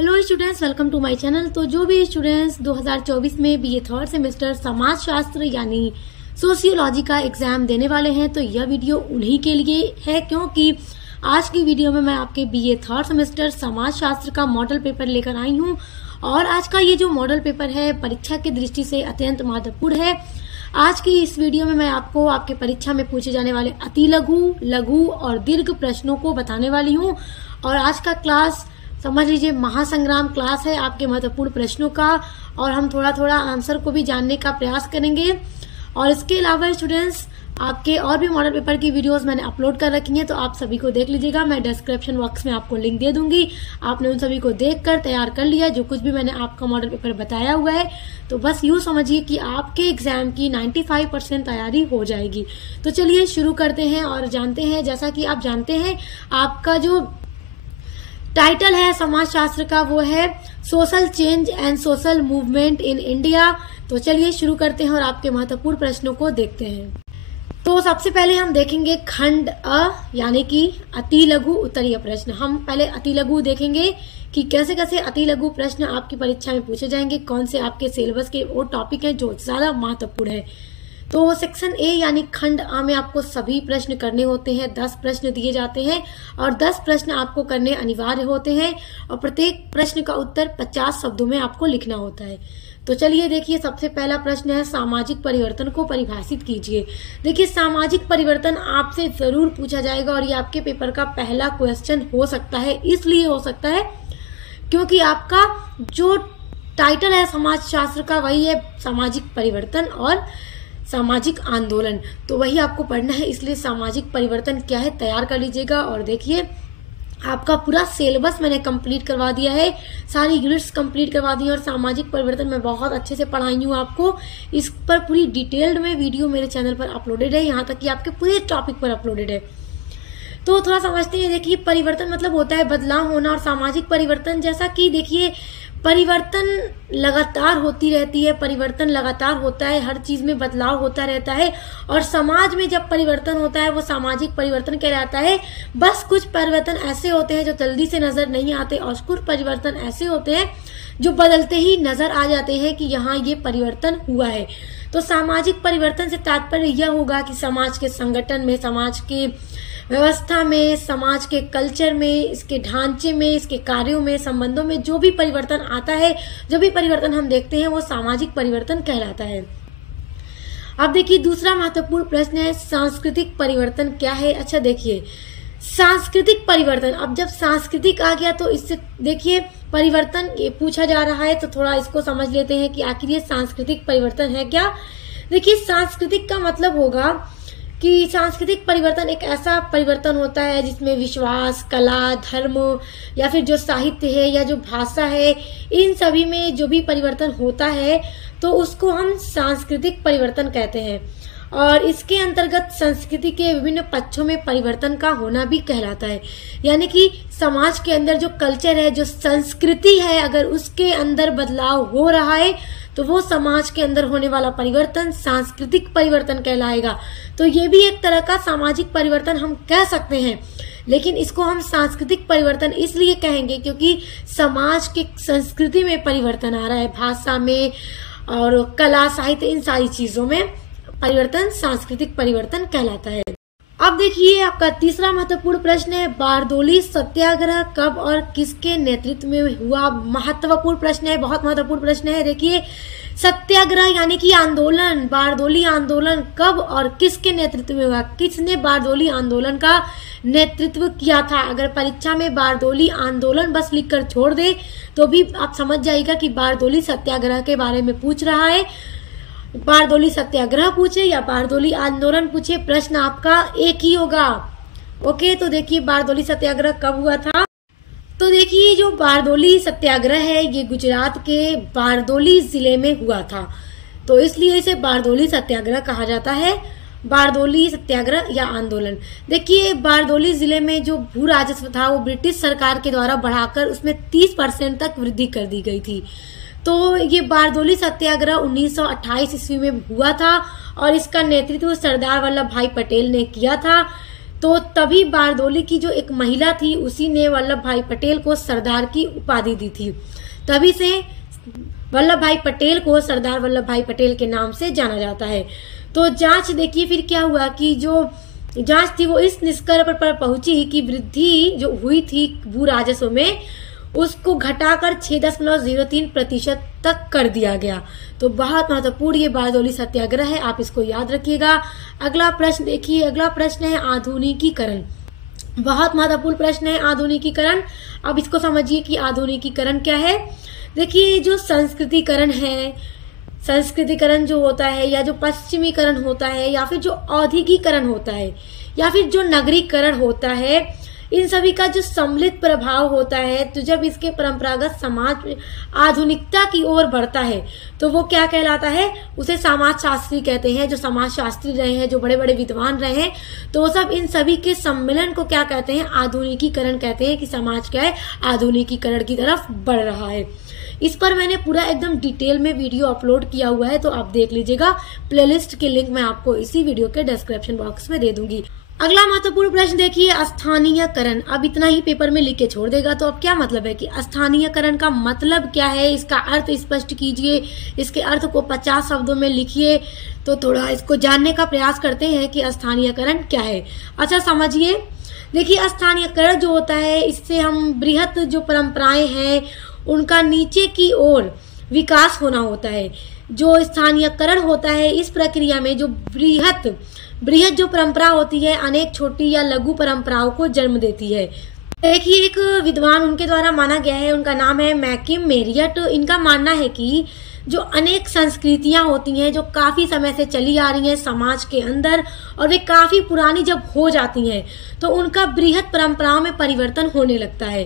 Hello students, welcome to my channel. तो जो भी स्टूडेंट्स 2024 में बीए थर्ड सेमेस्टर समाजशास्त्र यानी सोशियोलॉजी का एग्जाम देने वाले हैं, तो यह वीडियो उन्हीं के लिए है, क्योंकि आज की वीडियो में मैं आपके बीए थर्ड सेमेस्टर समाजशास्त्र का मॉडल पेपर लेकर आई हूं। और आज का ये जो मॉडल पेपर है परीक्षा की दृष्टि से अत्यंत महत्वपूर्ण है। आज की इस वीडियो में मैं आपको आपके परीक्षा में पूछे जाने वाले अति लघु, लघु और दीर्घ प्रश्नों को बताने वाली हूँ। और आज का क्लास समझ लीजिए महासंग्राम क्लास है आपके महत्वपूर्ण प्रश्नों का, और हम थोड़ा थोड़ा आंसर को भी जानने का प्रयास करेंगे। और इसके अलावा स्टूडेंट्स आपके और भी मॉडल पेपर की वीडियोस मैंने अपलोड कर रखी हैं, तो आप सभी को देख लीजिएगा। मैं डिस्क्रिप्शन बॉक्स में आपको लिंक दे दूंगी। आपने उन सभी को देखकर तैयार कर लिया जो कुछ भी मैंने आपका मॉडल पेपर बताया हुआ है, तो बस यूँ समझिए कि आपके एग्जाम की 95% तैयारी हो जाएगी। तो चलिए शुरू करते हैं और जानते हैं। जैसा कि आप जानते हैं आपका जो टाइटल है समाजशास्त्र का वो है social change and social movement in India. तो चलिए शुरू करते हैं और आपके महत्वपूर्ण प्रश्नों को देखते हैं। तो सबसे पहले हम देखेंगे खंड अ यानी कि अति लघु उत्तरीय प्रश्न। हम पहले अति लघु देखेंगे कि कैसे कैसे अति लघु प्रश्न आपकी परीक्षा में पूछे जाएंगे, कौन से आपके सिलेबस के वो टॉपिक हैं जो ज्यादा महत्वपूर्ण है। तो सेक्शन ए यानी खंड आ में आपको सभी प्रश्न करने होते हैं। 10 प्रश्न दिए जाते हैं और 10 प्रश्न आपको करने अनिवार्य होते हैं, और प्रत्येक प्रश्न का उत्तर 50 शब्दों में आपको लिखना होता है। तो चलिए देखिए, सबसे पहला प्रश्न है सामाजिक परिवर्तन को परिभाषित कीजिए। देखिए, सामाजिक परिवर्तन आपसे जरूर पूछा जाएगा और ये आपके पेपर का पहला क्वेश्चन हो सकता है। इसलिए हो सकता है क्योंकि आपका जो टाइटल है समाजशास्त्र का वही है सामाजिक परिवर्तन और सामाजिक आंदोलन, तो वही आपको पढ़ना है। इसलिए सामाजिक परिवर्तन क्या है तैयार कर लीजिएगा। और देखिए, आपका पूरा सिलेबस मैंने कंप्लीट करवा दिया है, सारी यूनिट्स कंप्लीट करवा दी है, और सामाजिक परिवर्तन मैं बहुत अच्छे से पढ़ाई हूँ आपको। इस पर पूरी डिटेल्ड में वीडियो मेरे चैनल पर अपलोडेड है, यहाँ तक कि आपके पूरे टॉपिक पर अपलोडेड है। तो थोड़ा समझते हैं। देखिए, परिवर्तन मतलब होता है बदलाव होना, और सामाजिक परिवर्तन जैसा कि देखिए परिवर्तन लगातार होती रहती है, परिवर्तन लगातार होता है, हर चीज में बदलाव होता रहता है। और समाज में जब परिवर्तन होता है वो सामाजिक परिवर्तन कहलाता है। बस कुछ परिवर्तन ऐसे होते हैं जो जल्दी से नजर नहीं आते, और कुछ परिवर्तन ऐसे होते हैं जो बदलते ही नजर आ जाते हैं कि यहाँ ये परिवर्तन हुआ है। तो सामाजिक परिवर्तन से तात्पर्य यह होगा कि समाज के संगठन में, समाज के व्यवस्था में, समाज के कल्चर में, इसके ढांचे में, इसके कार्यों में, संबंधों में जो भी परिवर्तन आता है, जो भी परिवर्तन हम देखते हैं वो सामाजिक परिवर्तन कहलाता है। अब देखिए, दूसरा महत्वपूर्ण प्रश्न है सांस्कृतिक परिवर्तन क्या है। अच्छा देखिए, सांस्कृतिक परिवर्तन, अब जब सांस्कृतिक आ गया तो इससे देखिए परिवर्तन ये पूछा जा रहा है, तो थोड़ा इसको समझ लेते हैं कि आखिर ये सांस्कृतिक परिवर्तन है क्या। देखिए, सांस्कृतिक का मतलब होगा कि सांस्कृतिक परिवर्तन एक ऐसा परिवर्तन होता है जिसमें विश्वास, कला, धर्म या फिर जो साहित्य है या जो भाषा है, इन सभी में जो भी परिवर्तन होता है तो उसको हम सांस्कृतिक परिवर्तन कहते हैं। और इसके अंतर्गत संस्कृति के विभिन्न पक्षों में परिवर्तन का होना भी कहलाता है। यानी कि समाज के अंदर जो कल्चर है, जो संस्कृति है, अगर उसके अंदर बदलाव हो रहा है तो वो समाज के अंदर होने वाला परिवर्तन सांस्कृतिक परिवर्तन कहलाएगा। तो ये भी एक तरह का सामाजिक परिवर्तन हम कह सकते हैं, लेकिन इसको हम सांस्कृतिक परिवर्तन इसलिए कहेंगे क्योंकि समाज की संस्कृति में परिवर्तन आ रहा है, भाषा में और कला, साहित्य, इन सारी चीजों में परिवर्तन सांस्कृतिक परिवर्तन कहलाता है। अब देखिए, आपका तीसरा महत्वपूर्ण प्रश्न है बारदोली सत्याग्रह कब और किसके नेतृत्व में हुआ। महत्वपूर्ण प्रश्न है, बहुत महत्वपूर्ण प्रश्न है। देखिए, सत्याग्रह यानी कि आंदोलन, बारदोली आंदोलन कब और किसके नेतृत्व में हुआ, किसने बारदोली आंदोलन का नेतृत्व किया था। अगर परीक्षा में बारदोली आंदोलन बस लिखकर छोड़ दे तो भी आप समझ जाइएगा कि बारदोली सत्याग्रह के बारे में पूछ रहा है। बारदोली सत्याग्रह पूछे या बारदोली आंदोलन पूछे, प्रश्न आपका एक ही होगा। ओके, तो देखिए बारदोली सत्याग्रह कब हुआ था। तो देखिए, जो बारदोली सत्याग्रह है ये गुजरात के बारदोली जिले में हुआ था, तो इसलिए इसे बारदोली सत्याग्रह कहा जाता है। बारदोली सत्याग्रह या आंदोलन। देखिए, बारदोली जिले में जो भू राजस्व था वो ब्रिटिश सरकार के द्वारा बढ़ाकर उसमें 30% तक वृद्धि कर दी गई थी। तो ये बारदोली सत्याग्रह 1928 ईस्वी में हुआ था और इसका नेतृत्व सरदार वल्लभ भाई पटेल ने किया था। तो तभी बारदोली की जो एक महिला थी उसी ने वल्लभ भाई पटेल को सरदार की उपाधि दी थी। तभी से वल्लभ भाई पटेल को सरदार वल्लभ भाई पटेल के नाम से जाना जाता है। तो जांच देखिए फिर क्या हुआ कि जो जांच थी वो इस निष्कर्ष पर पहुंची कि वृद्धि जो हुई थी भू राजस्व में उसको घटाकर 6.03% तक कर दिया गया। तो बहुत महत्वपूर्ण ये बारदोली सत्याग्रह है, आप इसको याद रखिएगा। अगला प्रश्न देखिए, अगला प्रश्न है आधुनिकीकरण। बहुत महत्वपूर्ण प्रश्न है आधुनिकीकरण। अब इसको समझिए कि आधुनिकीकरण क्या है। देखिए जो संस्कृतिकरण है, संस्कृतिकरण जो होता है या जो पश्चिमीकरण होता है या फिर जो औद्योगिकरण होता है या फिर जो नगरीकरण होता है, इन सभी का जो सम्मिलित प्रभाव होता है, तो जब इसके परंपरागत समाज में आधुनिकता की ओर बढ़ता है तो वो क्या कहलाता है, उसे समाज शास्त्री कहते हैं। जो समाज शास्त्री रहे हैं, जो बड़े बड़े विद्वान रहे हैं, तो वो सब इन सभी के सम्मेलन को क्या कहते हैं, आधुनिकीकरण कहते हैं कि समाज क्या है, आधुनिकीकरण की तरफ बढ़ रहा है। इस पर मैंने पूरा एकदम डिटेल में वीडियो अपलोड किया हुआ है, तो आप देख लीजिएगा। प्लेलिस्ट के लिंक मैं आपको इसी वीडियो के डिस्क्रिप्शन बॉक्स में दे दूंगी। अगला महत्वपूर्ण प्रश्न देखिए स्थानीयकरण। अब इतना ही पेपर में लिख के छोड़ देगा, तो अब क्या मतलब है कि स्थानीयकरण का मतलब क्या है, इसका अर्थ स्पष्ट कीजिए, इसके अर्थ को 50 शब्दों में लिखिए। तो थोड़ा इसको जानने का प्रयास करते हैं कि स्थानीयकरण क्या है। अच्छा समझिए, देखिए स्थानीयकरण जो होता है इससे हम बृहत जो परंपराएं हैं उनका नीचे की ओर विकास होना होता है। जो स्थानीयकरण होता है इस प्रक्रिया में जो बृहत जो परंपरा होती है अनेक छोटी या लघु परंपराओं को जन्म देती है। देखिए एक विद्वान उनके द्वारा माना गया है, उनका नाम है मैकिम मेरियट। इनका मानना है कि जो अनेक संस्कृतियां होती हैं जो काफी समय से चली आ रही हैं समाज के अंदर और वे काफी पुरानी जब हो जाती हैं तो उनका बृहत परंपराओं में परिवर्तन होने लगता है।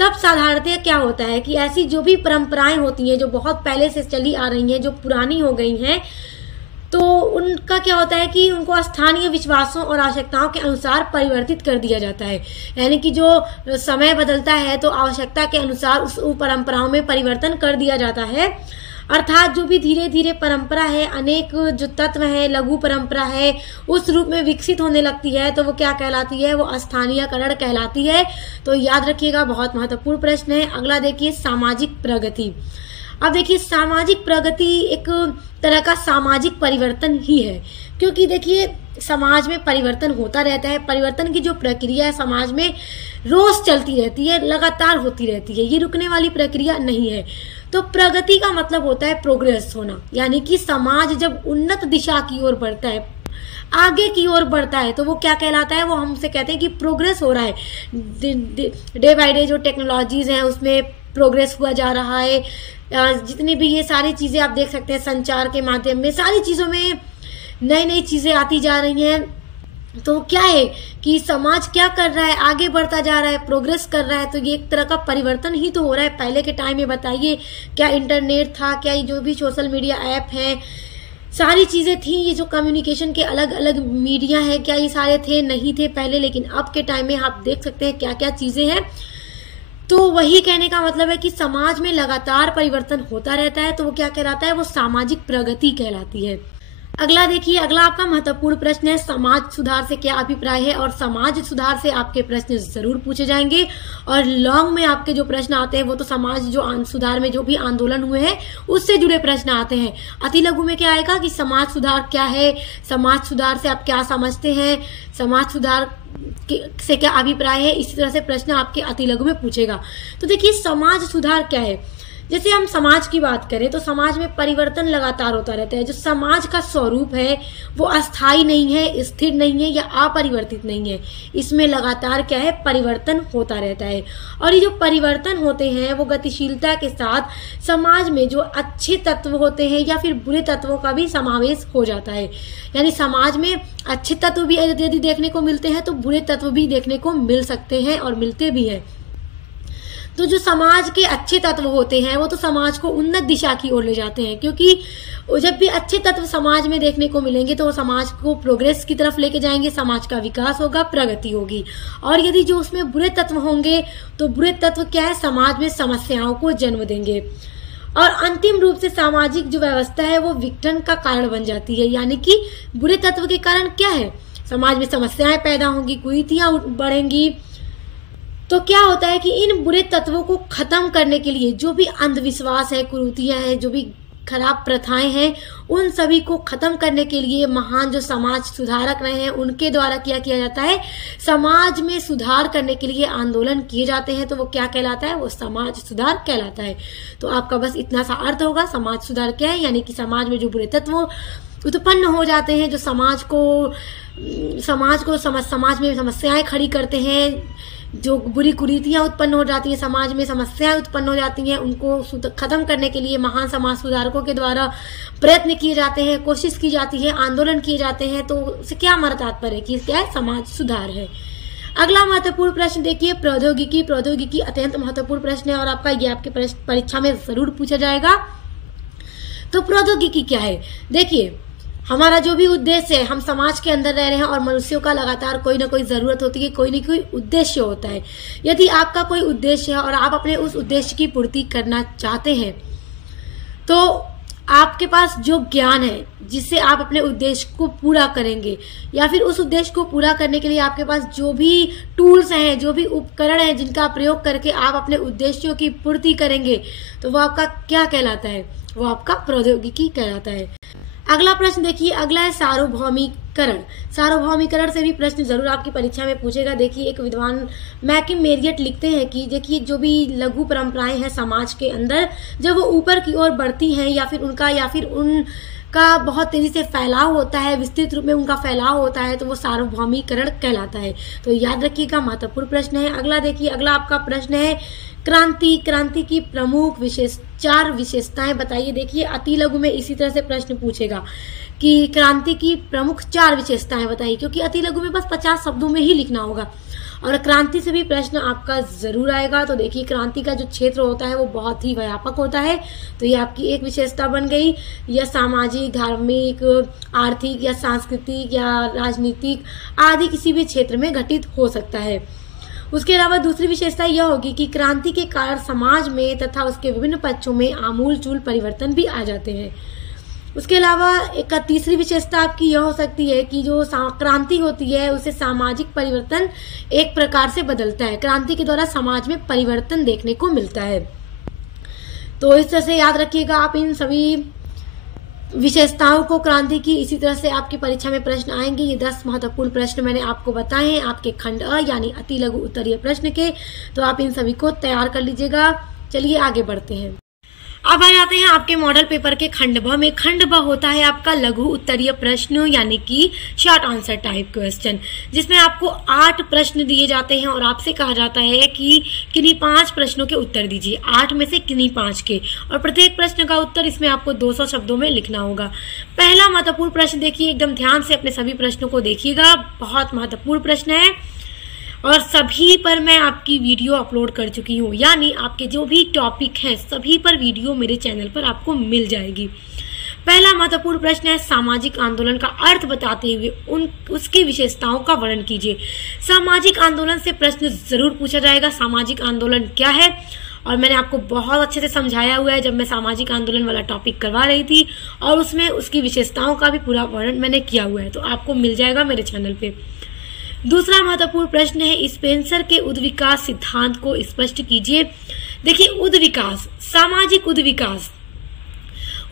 तब साधारणतः क्या होता है कि ऐसी जो भी परंपराएं होती हैं जो बहुत पहले से चली आ रही हैं, जो पुरानी हो गई हैं, तो उनका क्या होता है कि उनको स्थानीय विश्वासों और आवश्यकताओं के अनुसार परिवर्तित कर दिया जाता है। यानी कि जो समय बदलता है तो आवश्यकता के अनुसार उस परंपराओं में परिवर्तन कर दिया जाता है। अर्थात जो भी धीरे धीरे परंपरा है, अनेक जो तत्व है, लघु परंपरा है, उस रूप में विकसित होने लगती है, तो वो क्या कहलाती है, वो स्थानीयकरण कहलाती है। तो याद रखिएगा, बहुत महत्वपूर्ण प्रश्न है। अगला देखिए सामाजिक प्रगति। अब देखिए सामाजिक प्रगति एक तरह का सामाजिक परिवर्तन ही है, क्योंकि देखिए समाज में परिवर्तन होता रहता है। परिवर्तन की जो प्रक्रिया है समाज में रोज चलती रहती है, लगातार होती रहती है, ये रुकने वाली प्रक्रिया नहीं है। तो प्रगति का मतलब होता है प्रोग्रेस होना, यानी कि समाज जब उन्नत दिशा की ओर बढ़ता है, आगे की ओर बढ़ता है, तो वो क्या कहलाता है, वो हमसे कहते हैं कि प्रोग्रेस हो रहा है। डे बाय डे जो टेक्नोलॉजीज हैं उसमें प्रोग्रेस हुआ जा रहा है। जितनी भी ये सारी चीजें आप देख सकते हैं संचार के माध्यम में, सारी चीजों में नई नई चीजें आती जा रही हैं। तो क्या है कि समाज क्या कर रहा है, आगे बढ़ता जा रहा है, प्रोग्रेस कर रहा है। तो ये एक तरह का परिवर्तन ही तो हो रहा है। पहले के टाइम में बताइए क्या इंटरनेट था, क्या ये जो भी सोशल मीडिया ऐप हैं, सारी चीजें थी, ये जो कम्युनिकेशन के अलग अलग मीडिया है, क्या ये सारे थे, नहीं थे पहले। लेकिन अब के टाइम में आप देख सकते हैं क्या क्या चीजें हैं। तो वही कहने का मतलब है कि समाज में लगातार परिवर्तन होता रहता है, तो वो क्या कहलाता है, वो सामाजिक प्रगति कहलाती है। अगला देखिए, अगला आपका महत्वपूर्ण प्रश्न है समाज सुधार से क्या अभिप्राय है। और समाज सुधार से आपके प्रश्न जरूर पूछे जाएंगे। और लॉन्ग में आपके जो प्रश्न आते हैं वो तो समाज जो सुधार में जो भी आंदोलन हुए हैं उससे जुड़े प्रश्न आते हैं। अति लघु में क्या आएगा कि समाज सुधार क्या है, समाज सुधार से आप क्या समझते हैं, समाज सुधार से क्या अभिप्राय है, इसी तरह से प्रश्न आपके अति लघु में पूछेगा। तो देखिए समाज सुधार क्या है। जैसे हम समाज की बात करें तो समाज में परिवर्तन लगातार होता रहता है। जो समाज का स्वरूप है वो अस्थायी नहीं है, स्थिर नहीं है या अपरिवर्तित नहीं है, इसमें लगातार क्या है, परिवर्तन होता रहता है। और ये जो परिवर्तन होते हैं वो गतिशीलता के साथ समाज में जो अच्छे तत्व होते हैं या फिर बुरे तत्वों का भी समावेश हो जाता है। यानी समाज में अच्छे तत्व भी यदि देखने को मिलते हैं तो बुरे तत्व भी देखने को मिल सकते हैं और मिलते भी हैं। तो जो समाज के अच्छे तत्व होते हैं वो तो समाज को उन्नत दिशा की ओर ले जाते हैं, क्योंकि जब भी अच्छे तत्व समाज में देखने को मिलेंगे तो वो समाज को प्रोग्रेस की तरफ लेके जाएंगे, समाज का विकास होगा, प्रगति होगी। और यदि जो उसमें बुरे तत्व होंगे तो बुरे तत्व क्या है, समाज में समस्याओं को जन्म देंगे और अंतिम रूप से सामाजिक जो व्यवस्था है वो विघटन का कारण बन जाती है। यानी कि बुरे तत्व के कारण क्या है, समाज में समस्याएं पैदा होंगी, कुरीतियां बढ़ेंगी। तो क्या होता है कि इन बुरे तत्वों को खत्म करने के लिए जो भी अंधविश्वास है, कुरीतियां हैं, जो भी खराब प्रथाएं हैं, उन सभी को खत्म करने के लिए महान जो समाज सुधारक रहे हैं उनके द्वारा क्या किया जाता है, समाज में सुधार करने के लिए आंदोलन किए जाते हैं। तो वो क्या कहलाता है, वो समाज सुधार कहलाता है। तो आपका बस इतना सा अर्थ होगा, समाज सुधार क्या है, यानी कि समाज में जो बुरे तत्व उत्पन्न हो जाते हैं, जो समाज में समस्याएं खड़ी करते हैं, जो बुरी कुरीतियां उत्पन्न हो जाती हैं, समाज में समस्याएं उत्पन्न हो जाती हैं, उनको खत्म करने के लिए महान समाज सुधारकों के द्वारा प्रयत्न किए जाते हैं, कोशिश की जाती है, आंदोलन किए जाते हैं। तो इससे क्या हमारा तात्पर्य है कि क्या है, समाज सुधार है। अगला महत्वपूर्ण प्रश्न देखिए, प्रौद्योगिकी। प्रौद्योगिकी अत्यंत महत्वपूर्ण प्रश्न है और आपका ये आपके परीक्षा में जरूर पूछा जाएगा। तो प्रौद्योगिकी क्या है, देखिए हमारा जो भी उद्देश्य है, हम समाज के अंदर रह रहे हैं और मनुष्यों का लगातार कोई ना कोई जरूरत होती है, कोई ना कोई उद्देश्य होता है। यदि आपका कोई उद्देश्य है और आप अपने उस उद्देश्य की पूर्ति करना चाहते हैं, तो आपके पास जो ज्ञान है जिससे आप अपने उद्देश्य को पूरा करेंगे, या फिर उस उद्देश्य को पूरा करने के लिए आपके पास जो भी टूल्स हैं, जो भी उपकरण हैं, जिनका प्रयोग करके आप अपने उद्देश्यों की पूर्ति करेंगे, तो वो आपका क्या कहलाता है, वो आपका प्रौद्योगिकी कहलाता है। अगला प्रश्न देखिए, अगला है सार्वभौमिकरण। सार्वभौमिकरण से भी प्रश्न जरूर आपकी परीक्षा में पूछेगा। देखिए एक विद्वान मैकिम मेरियट लिखते हैं कि देखिए जो भी लघु परंपराएं हैं समाज के अंदर, जब वो ऊपर की ओर बढ़ती हैं या फिर उनका बहुत तेजी से फैलाव होता है, विस्तृत रूप में उनका फैलाव होता है, तो वो सार्वभौमिकरण कहलाता है। तो याद रखिएगा, महत्वपूर्ण प्रश्न है। अगला देखिए, अगला आपका प्रश्न है क्रांति। क्रांति की प्रमुख चार विशेषताएं बताइए। देखिए अति लघु में इसी तरह से प्रश्न पूछेगा कि क्रांति की प्रमुख 4 विशेषताएं बताइए, क्योंकि अति लघु में बस 50 शब्दों में ही लिखना होगा और क्रांति से भी प्रश्न आपका जरूर आएगा। तो देखिए क्रांति का जो क्षेत्र होता है वो बहुत ही व्यापक होता है। तो ये आपकी एक विशेषता बन गई। यह सामाजिक, धार्मिक, आर्थिक या सांस्कृतिक या राजनीतिक आदि किसी भी क्षेत्र में घटित हो सकता है। उसके अलावा दूसरी विशेषता यह होगी कि क्रांति के कारण समाज में तथा उसके विभिन्न पक्षों में आमूलचूल परिवर्तन भी आ जाते हैं। उसके अलावा एक तीसरी विशेषता आपकी यह हो सकती है कि जो क्रांति होती है उसे सामाजिक परिवर्तन एक प्रकार से बदलता है। क्रांति के द्वारा समाज में परिवर्तन देखने को मिलता है। तो इस तरह से याद रखिएगा आप इन सभी विशेषताओं को क्रांति की। इसी तरह से आपकी परीक्षा में प्रश्न आएंगे। ये 10 महत्वपूर्ण प्रश्न मैंने आपको बताए हैं आपके खंड अ यानी अति लघु उत्तरीय प्रश्न के। तो आप इन सभी को तैयार कर लीजिएगा। चलिए आगे बढ़ते हैं। अब आ जाते हैं आपके मॉडल पेपर के खंड ब में। खंड ब होता है आपका लघु उत्तरीय प्रश्न यानी कि शॉर्ट आंसर टाइप क्वेश्चन, जिसमें आपको 8 प्रश्न दिए जाते हैं और आपसे कहा जाता है कि किन्हीं 5 प्रश्नों के उत्तर दीजिए। 8 में से किन्हीं 5 के, और प्रत्येक प्रश्न का उत्तर इसमें आपको 200 शब्दों में लिखना होगा। पहला महत्वपूर्ण प्रश्न देखिए, एकदम ध्यान से अपने सभी प्रश्नों को देखिएगा। बहुत महत्वपूर्ण प्रश्न है और सभी पर मैं आपकी वीडियो अपलोड कर चुकी हूँ, यानी आपके जो भी टॉपिक हैं सभी पर वीडियो मेरे चैनल पर आपको मिल जाएगी। पहला महत्वपूर्ण प्रश्न है, सामाजिक आंदोलन का अर्थ बताते हुए उसकी विशेषताओं का वर्णन कीजिए। सामाजिक आंदोलन से प्रश्न जरूर पूछा जाएगा। सामाजिक आंदोलन क्या है, और मैंने आपको बहुत अच्छे से समझाया हुआ है जब मैं सामाजिक आंदोलन वाला टॉपिक करवा रही थी, और उसमें उसकी विशेषताओं का भी पूरा वर्णन मैंने किया हुआ है, तो आपको मिल जाएगा मेरे चैनल पे। दूसरा महत्वपूर्ण प्रश्न है, स्पेंसर के उद्विकास सिद्धांत को स्पष्ट कीजिए। देखिए उद्विकास, सामाजिक उद्विकास,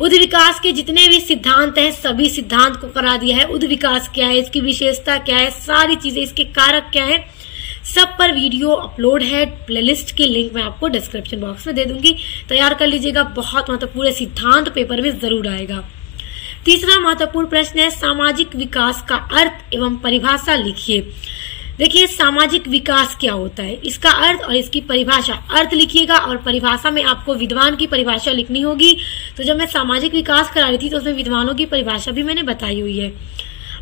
उद्विकास के जितने भी सिद्धांत हैं सभी सिद्धांत को करा दिया है। उद्विकास क्या है, इसकी विशेषता क्या है, सारी चीजें, इसके कारक क्या है, सब पर वीडियो अपलोड है। प्लेलिस्ट के लिंक मैं आपको डिस्क्रिप्शन बॉक्स में दे दूंगी, तैयार कर लीजिएगा। बहुत महत्वपूर्ण सिद्धांत पेपर में जरूर आएगा। तीसरा महत्वपूर्ण प्रश्न है, सामाजिक विकास का अर्थ एवं परिभाषा लिखिए। देखिए सामाजिक विकास क्या होता है, इसका अर्थ और इसकी परिभाषा। अर्थ लिखिएगा और परिभाषा में आपको विद्वान की परिभाषा लिखनी होगी। तो जब मैं सामाजिक विकास करा रही थी तो उसमें विद्वानों की परिभाषा भी मैंने बताई हुई है।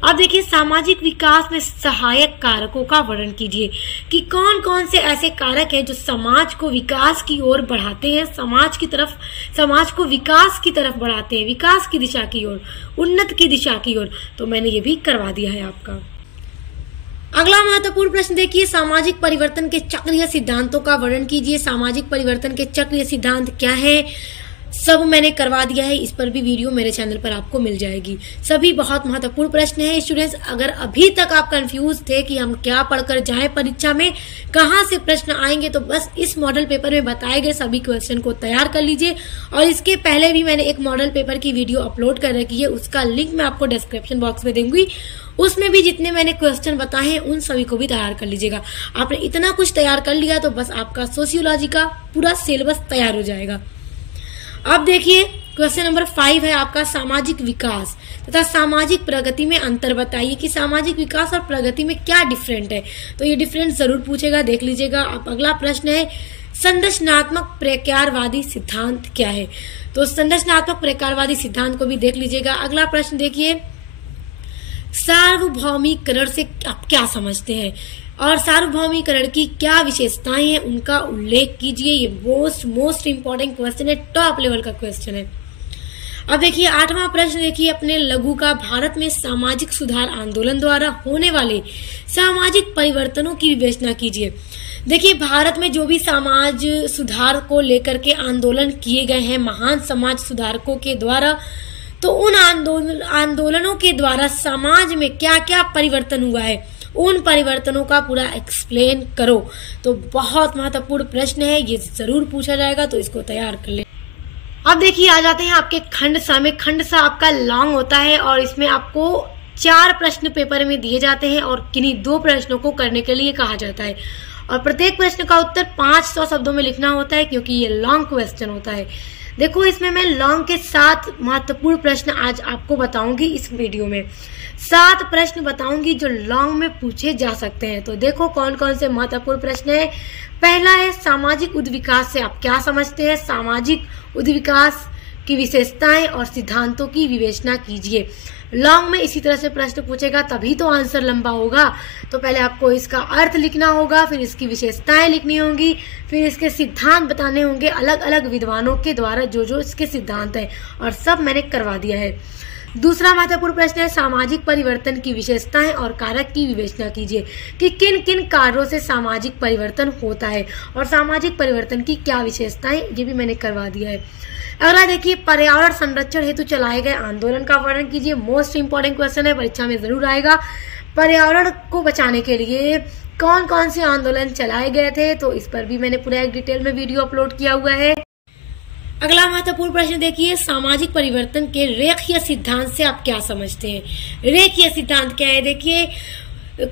अब देखिए सामाजिक विकास में सहायक कारकों का वर्णन कीजिए कि कौन कौन से ऐसे कारक हैं जो समाज को विकास की ओर बढ़ाते हैं, समाज को विकास की तरफ बढ़ाते हैं, विकास की दिशा की ओर, उन्नत की दिशा की ओर। तो मैंने ये भी करवा दिया है आपका। अगला महत्वपूर्ण प्रश्न देखिए, सामाजिक परिवर्तन के चक्रीय सिद्धांतों का वर्णन कीजिए। सामाजिक परिवर्तन के चक्रीय सिद्धांत क्या है, सब मैंने करवा दिया है, इस पर भी वीडियो मेरे चैनल पर आपको मिल जाएगी। सभी बहुत महत्वपूर्ण प्रश्न हैं स्टूडेंट्स। अगर अभी तक आप कंफ्यूज थे कि हम क्या पढ़कर जाएं परीक्षा में, कहां से प्रश्न आएंगे, तो बस इस मॉडल पेपर में बताए गए सभी क्वेश्चन को तैयार कर लीजिए। और इसके पहले भी मैंने एक मॉडल पेपर की वीडियो अपलोड कर रखी है, उसका लिंक मैं आपको डिस्क्रिप्शन बॉक्स में दूंगी। उसमें भी जितने मैंने क्वेश्चन बताए हैं उन सभी को भी तैयार कर लीजिएगा। आपने इतना कुछ तैयार कर लिया तो बस आपका सोशियोलॉजी का पूरा सिलेबस तैयार हो जाएगा। अब देखिए क्वेश्चन नंबर 5 है आपका सामाजिक विकास तथा सामाजिक प्रगति में अंतर बताइए कि सामाजिक विकास और प्रगति में क्या डिफरेंट है। तो ये डिफरेंस जरूर पूछेगा, देख लीजिएगा। अब अगला प्रश्न है संरचनात्मक प्रकारवादी सिद्धांत क्या है। तो संरचनात्मक प्रकारवादी सिद्धांत को भी देख लीजिएगा। अगला प्रश्न देखिए सार्वभौमिकरण से आप क्या समझते हैं और सार्वभौमिकरण की क्या विशेषताएं हैं, उनका उल्लेख कीजिए। ये मोस्ट इंपॉर्टेंट क्वेश्चन है, टॉप लेवल का क्वेश्चन है। अब देखिए 8वां प्रश्न देखिए अपने लघु का भारत में सामाजिक सुधार आंदोलन द्वारा होने वाले सामाजिक परिवर्तनों की विवेचना कीजिए। देखिए भारत में जो भी समाज सुधार को लेकर के आंदोलन किए गए हैं महान समाज सुधारकों के द्वारा, तो उन आंदोलनों के द्वारा समाज में क्या क्या परिवर्तन हुआ है, उन परिवर्तनों का पूरा एक्सप्लेन करो। तो बहुत महत्वपूर्ण प्रश्न है, ये जरूर पूछा जाएगा, तो इसको तैयार कर ले। अब देखिए आ जाते हैं आपके खंड सा में। खंड सा आपका लॉन्ग होता है और इसमें आपको 4 प्रश्न पेपर में दिए जाते हैं और किन्हीं 2 प्रश्नों को करने के लिए कहा जाता है और प्रत्येक प्रश्न का उत्तर 500 शब्दों में लिखना होता है क्योंकि ये लॉन्ग क्वेश्चन होता है। देखो इसमें मैं लॉन्ग के 7 महत्वपूर्ण प्रश्न आज आपको बताऊंगी। इस वीडियो में 7 प्रश्न बताऊंगी जो लॉन्ग में पूछे जा सकते हैं। तो देखो कौन कौन से महत्वपूर्ण प्रश्न है। पहला है सामाजिक उद्विकास से आप क्या समझते हैं। सामाजिक उद्विकास की विशेषताएं और सिद्धांतों की विवेचना कीजिए। लॉन्ग में इसी तरह से प्रश्न पूछेगा, तभी तो आंसर लंबा होगा। तो पहले आपको इसका अर्थ लिखना होगा, फिर इसकी विशेषताएं लिखनी होंगी, फिर इसके सिद्धांत बताने होंगे अलग अलग विद्वानों के द्वारा जो इसके सिद्धांत हैं, और सब मैंने करवा दिया है। दूसरा महत्वपूर्ण प्रश्न है सामाजिक परिवर्तन की विशेषताएं और कारक की विवेचना कीजिए कि किन किन कार्यों से सामाजिक परिवर्तन होता है और सामाजिक परिवर्तन की क्या विशेषताएं, ये भी मैंने करवा दिया है। अगला देखिए पर्यावरण संरक्षण हेतु चलाए गए आंदोलन का वर्णन कीजिए। मोस्ट इंपॉर्टेंट क्वेश्चन है, परीक्षा में जरूर आएगा। पर्यावरण को बचाने के लिए कौन कौन से आंदोलन चलाए गए थे, तो इस पर भी मैंने पूरा एक डिटेल में वीडियो अपलोड किया हुआ है। अगला महत्वपूर्ण प्रश्न देखिए सामाजिक परिवर्तन के रेखीय सिद्धांत से आप क्या समझते हैं। रेखीय सिद्धांत क्या है, देखिए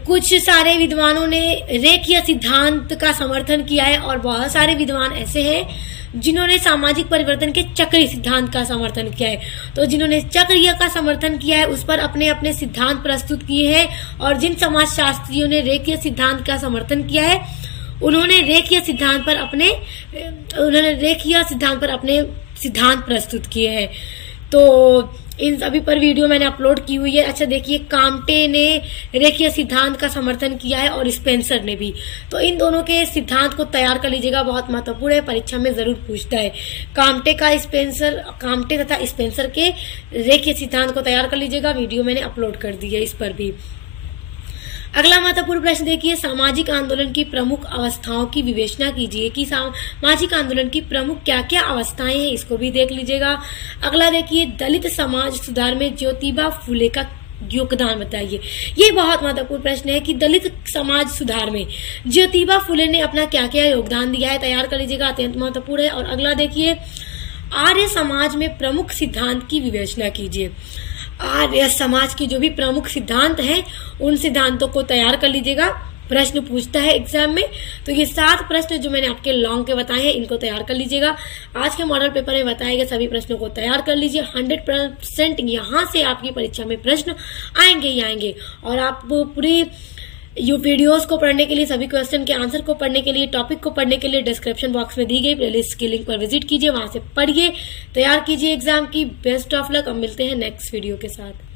कुछ सारे विद्वानों ने रेखीय सिद्धांत का समर्थन किया है और बहुत सारे विद्वान ऐसे हैं जिन्होंने सामाजिक परिवर्तन के चक्रीय सिद्धांत का समर्थन किया है। तो जिन्होंने चक्रीय का समर्थन किया है उस पर अपने अपने सिद्धांत प्रस्तुत किए हैं, और जिन समाजशास्त्रियों ने रेखीय सिद्धांत का समर्थन किया है उन्होंने रेखीय सिद्धांत पर अपने सिद्धांत प्रस्तुत किए हैं। तो इन सभी पर वीडियो मैंने अपलोड की हुई है। अच्छा देखिए काम्टे ने रेखीय सिद्धांत का समर्थन किया है और स्पेंसर ने भी। तो इन दोनों के सिद्धांत को तैयार कर लीजिएगा, बहुत महत्वपूर्ण है, परीक्षा में जरूर पूछता है। काम्टे तथा स्पेंसर के रेखीय सिद्धांत को तैयार कर लीजिएगा, वीडियो मैंने अपलोड कर दी है इस पर भी। अगला महत्वपूर्ण प्रश्न देखिए सामाजिक आंदोलन की प्रमुख अवस्थाओं की विवेचना कीजिए कि सामाजिक आंदोलन की प्रमुख क्या क्या अवस्थाएं हैं, इसको भी देख लीजिएगा। अगला देखिए दलित समाज सुधार में ज्योतिबा फुले का योगदान बताइए। ये बहुत महत्वपूर्ण प्रश्न है कि दलित समाज सुधार में ज्योतिबा फुले ने अपना क्या क्या योगदान दिया है, तैयार कर लीजिएगा, अत्यंत महत्वपूर्ण है। और अगला देखिए आर्य समाज में प्रमुख सिद्धांत की विवेचना कीजिए। आर्य समाज के जो भी प्रमुख सिद्धांत हैं उन सिद्धांतों को तैयार कर लीजिएगा, प्रश्न पूछता है एग्जाम में। तो ये 7 प्रश्न जो मैंने आपके लॉन्ग के बताए हैं इनको तैयार कर लीजिएगा। आज के मॉडल पेपर में बताए गए सभी प्रश्नों को तैयार कर लीजिए। 100% यहाँ से आपकी परीक्षा में प्रश्न आएंगे ही आएंगे। और आप पूरी वीडियोस को पढ़ने के लिए, सभी क्वेश्चन के आंसर को पढ़ने के लिए, टॉपिक को पढ़ने के लिए डिस्क्रिप्शन बॉक्स में दी गई प्लेलिस्ट की लिंक पर विजिट कीजिए, वहां से पढ़िए, तैयार कीजिए एग्जाम की। Best of luck. अब मिलते हैं नेक्स्ट वीडियो के साथ।